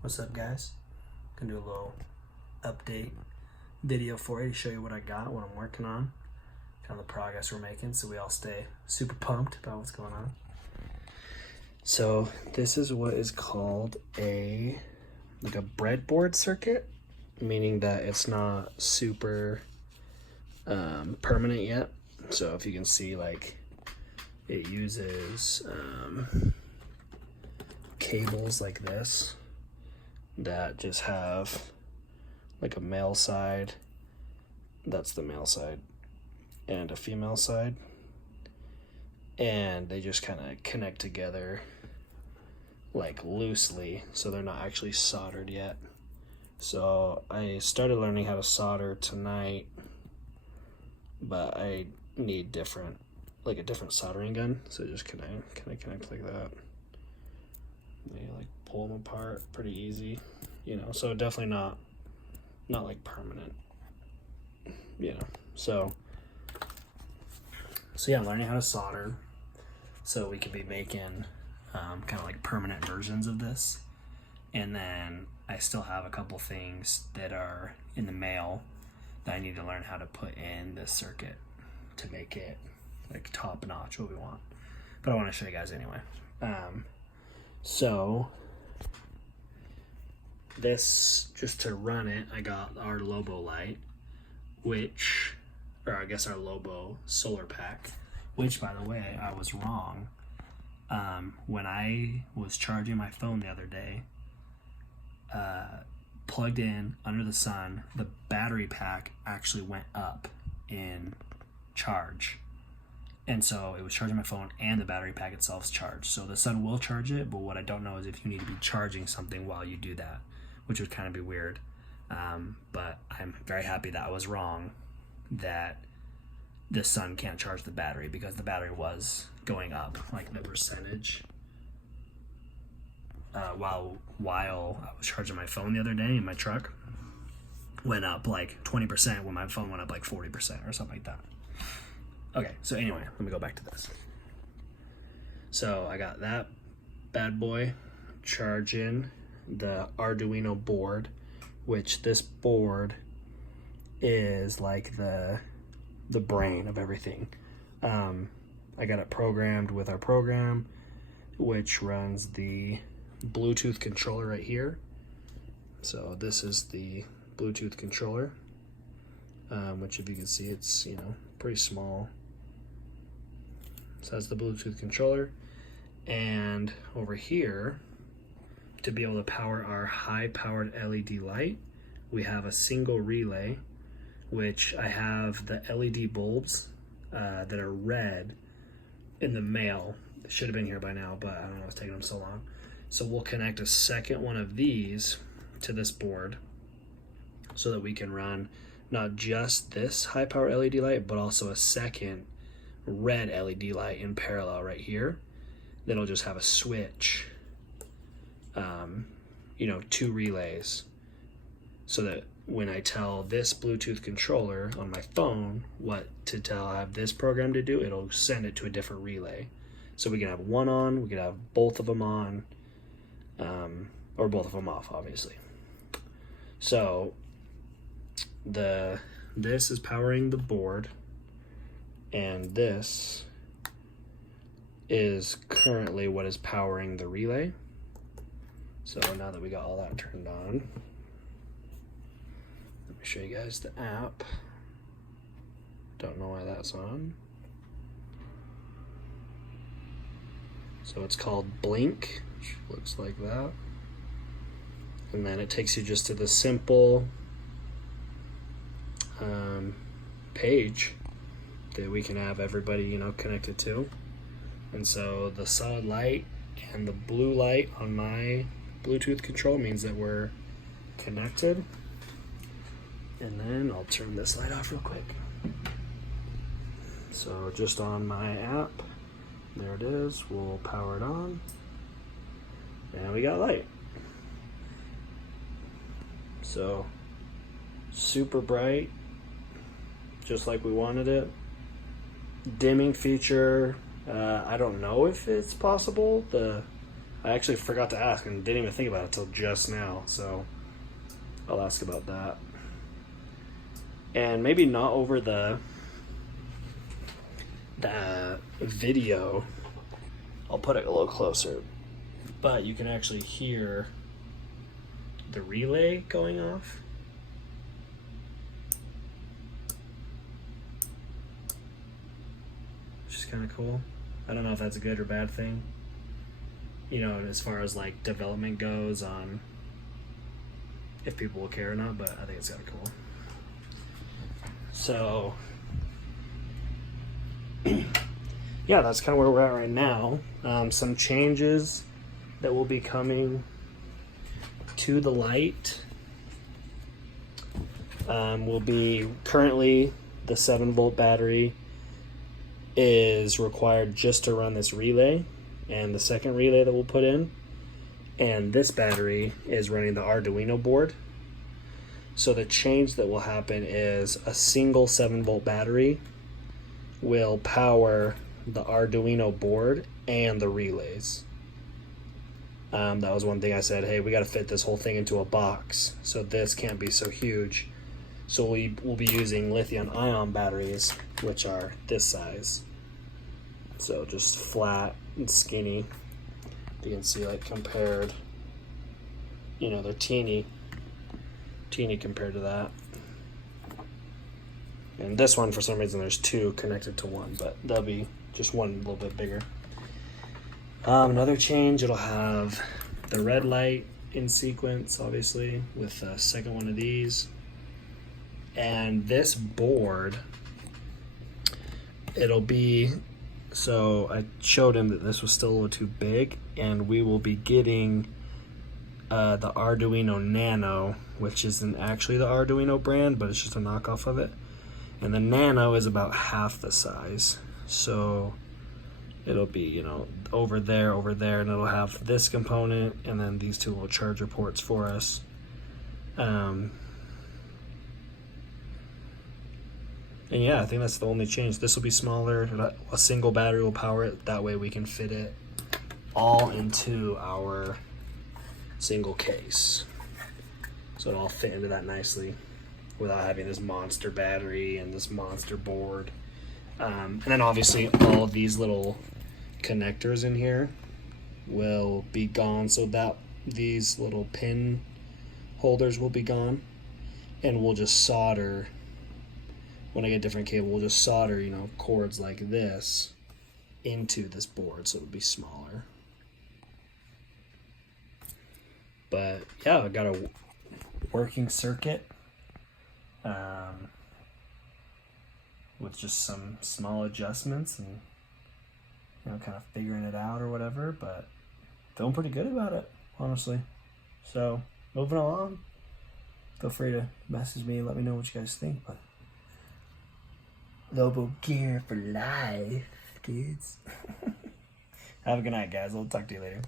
What's up, guys? Gonna do a little update video for you to show you what I got, what I'm working on, kind of the progress we're making, so we all stay super pumped about what's going on. So this is what is called a breadboard circuit, meaning that it's not super permanent yet. So if you can see, like, it uses cables like this that just have like a male side, that's the male side, and a female side, and they just kind of connect together like loosely, so they're not actually soldered yet. So I started learning how to solder tonight, but I need a different soldering gun, so just connect like that. You like pull them apart pretty easy, so definitely not like permanent, so yeah, I'm learning how to solder so we could be making kind of like permanent versions of this. And then I still have a couple things that are in the mail that I need to learn how to put in this circuit to make it like top notch what we want, but I want to show you guys anyway. So this, just to run it, I got our Lobo light, our Lobo solar pack, which, by the way, I was wrong. When I was charging my phone the other day, plugged in under the sun, the battery pack actually went up in charge. And so it was charging my phone and the battery pack itself is charged. So the sun will charge it, but what I don't know is if you need to be charging something while you do that, which would kind of be weird. But I'm very happy that I was wrong, that the sun can't charge the battery, because the battery was going up, like the percentage. While I was charging my phone the other day in my truck, went up like 20% when my phone went up like 40% or something like that. Okay, so anyway, let me go back to this. So I got that bad boy charging the Arduino board, which this board is like the brain of everything. I got it programmed with our program, which runs the Bluetooth controller right here. So this is the Bluetooth controller, which, if you can see, it's pretty small. So that's the Bluetooth controller. And over here, to be able to power our high-powered LED light, we have a single relay, which I have the LED bulbs that are red in the mail. It should have been here by now, but I don't know, it's taking them so long. So we'll connect a second one of these to this board so that we can run not just this high-power LED light, but also a second red LED light in parallel right here. Then it'll just have a switch, 2 relays, so that when I tell this Bluetooth controller on my phone what to have this program to do, it'll send it to a different relay. So we can have one on, we can have both of them on, or both of them off, obviously. So this is powering the board, and this is currently what is powering the relay. So now that we got all that turned on, let me show you guys the app. Don't know why that's on. So it's called Blink, which looks like that. And then it takes you just to the simple page that we can have everybody, connected to. And so the solid light and the blue light on my Bluetooth control means that we're connected. And then I'll turn this light off real quick. So just on my app, there it is, we'll power it on, and we got light. So super bright, just like we wanted it. Dimming feature, I don't know if it's possible. I actually forgot to ask and didn't even think about it till just now, so I'll ask about that. And maybe not over the video. I'll put it a little closer, but you can actually hear the relay going off. Which is kind of cool. I don't know if that's a good or bad thing, you know, as far as like development goes on if people will care or not, but I think it's kind of cool. So yeah, that's kind of where we're at right now. Some changes that will be coming to the light will be, currently the 7-volt battery is required just to run this relay and the second relay that we'll put in, and this battery is running the Arduino board. So the change that will happen is a single 7-volt battery will power the Arduino board and the relays. That was one thing I said, hey, we got to fit this whole thing into a box, so this can't be so huge. So we'll be using lithium-ion batteries, which are this size. So just flat and skinny. You can see, like, compared, you know, they're teeny compared to that. And this one, for some reason, there's two connected to one, but they'll be just one a little bit bigger. Another change, it'll have the red light in sequence, obviously, with the second one of these. And this board, it'll be, so I showed him that this was still a little too big, and we will be getting the Arduino Nano, which isn't actually the Arduino brand, but it's just a knockoff of it. And the Nano is about half the size. So it'll be, you know, over there, and it'll have this component and then these two little charger ports for us. And yeah, I think that's the only change. This will be smaller. A single battery will power it. That way we can fit it all into our single case. So it'll all fit into that nicely without having this monster battery and this monster board. And then obviously all of these little connectors in here will be gone, so that these little pin holders will be gone, and we'll just solder, when I get a different cable, we'll just solder, you know, cords like this into this board so it'll be smaller. But yeah, I got a working circuit with just some small adjustments and, you know, kind of figuring it out or whatever, but feeling pretty good about it, honestly. So moving along, feel free to message me and let me know what you guys think. But Lobo gear for life, kids. Have a good night, guys. I'll talk to you later.